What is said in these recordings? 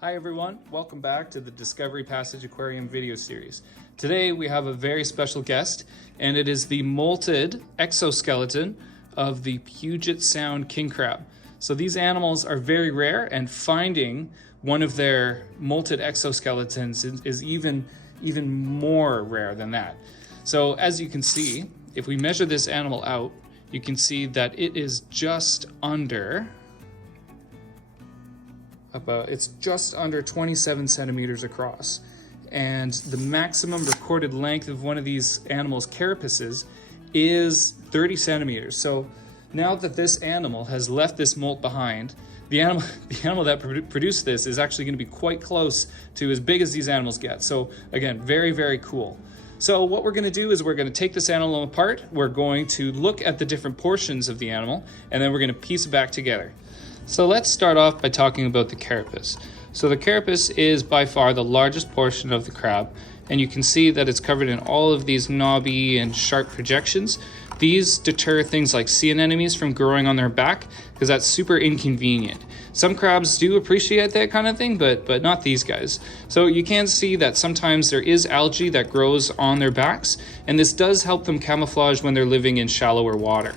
Hi everyone, welcome back to the Discovery Passage Aquarium video series. Today we have a very special guest, and it is the molted exoskeleton of the Puget Sound King Crab. So these animals are very rare, and finding one of their molted exoskeletons is even more rare than that. So as you can see, if we measure this animal out, you can see that it is just under 27 centimeters across, and the maximum recorded length of one of these animals' carapaces is 30 centimeters. So now that this animal has left this molt behind, the animal that produced this is actually going to be quite close to as big as these animals get. So again, very cool. So what we're going to do is we're going to take this animal apart. We're going to look at the different portions of the animal, and then we're going to piece it back together. So let's start off by talking about the carapace. So the carapace is by far the largest portion of the crab, and you can see that it's covered in all of these knobby and sharp projections. These deter things like sea anemones from growing on their back, because that's super inconvenient. Some crabs do appreciate that kind of thing, but not these guys. So you can see that sometimes there is algae that grows on their backs, and this does help them camouflage when they're living in shallower water.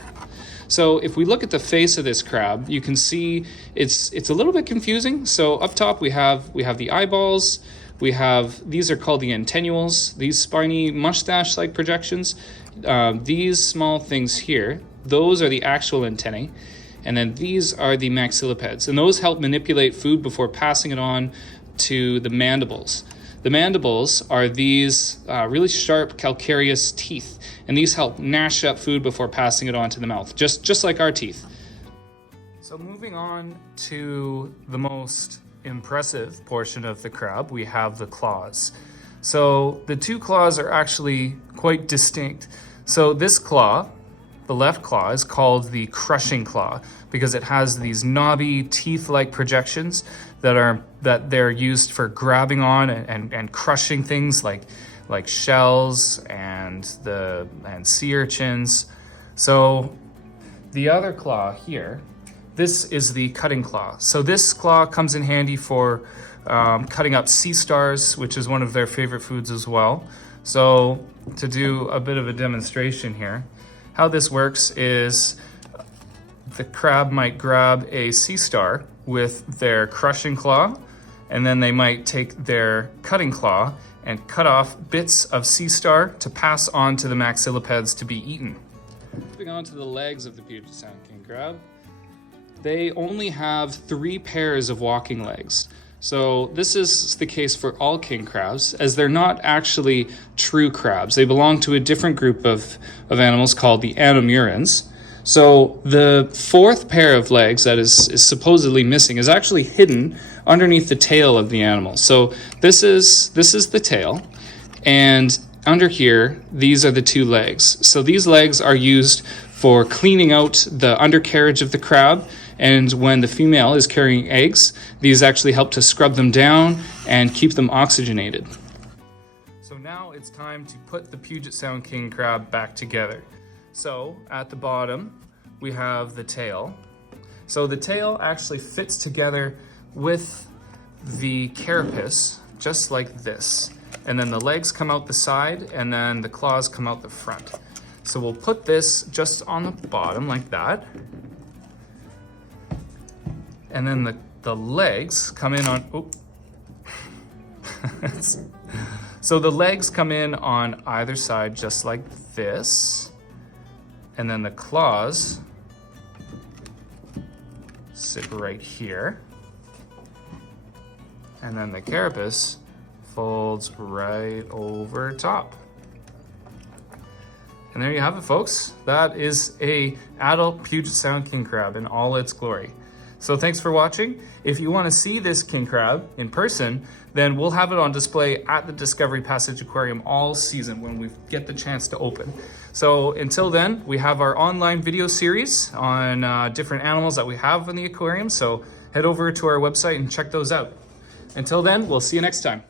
So if we look at the face of this crab, you can see it's a little bit confusing. So up top we have the eyeballs, these are called the antennuals, these spiny mustache-like projections. These small things here, those are the actual antennae, and then these are the maxillipeds, and those help manipulate food before passing it on to the mandibles. The mandibles are these really sharp calcareous teeth, and these help gnash up food before passing it on to the mouth, just like our teeth. So moving on to the most impressive portion of the crab, we have the claws. So the two claws are actually quite distinct. So this claw, the left claw, is called the crushing claw because it has these knobby teeth-like projections that they're used for grabbing on and crushing things like shells and sea urchins. So the other claw here, this is the cutting claw. So this claw comes in handy for cutting up sea stars, which is one of their favorite foods as well. So to do a bit of a demonstration here, how this works is the crab might grab a sea star with their crushing claw, and then they might take their cutting claw and cut off bits of sea star to pass on to the maxillipeds to be eaten. Moving on to the legs of the Puget Sound King Crab, they only have 3 pairs of walking legs. So this is the case for all king crabs, as they're not actually true crabs. They belong to a different group of animals called the anomurans. So the 4th pair of legs that is supposedly missing is actually hidden underneath the tail of the animal. So this is the tail, and under here, these are the 2 legs. So these legs are used for cleaning out the undercarriage of the crab, and when the female is carrying eggs, these actually help to scrub them down and keep them oxygenated. So now it's time to put the Puget Sound King Crab back together. So at the bottom, we have the tail. So the tail actually fits together with the carapace, just like this. And then the legs come out the side, and then the claws come out the front. So we'll put this just on the bottom like that. And then the legs come in on, so the legs come in on either side just like this. And then the claws sit right here. And then the carapace folds right over top. And there you have it, folks. That is a adult Puget Sound King Crab in all its glory. So thanks for watching. If you want to see this king crab in person, then we'll have it on display at the Discovery Passage Aquarium all season when we get the chance to open. So until then, we have our online video series on different animals that we have in the aquarium. So head over to our website and check those out. Until then, we'll see you next time.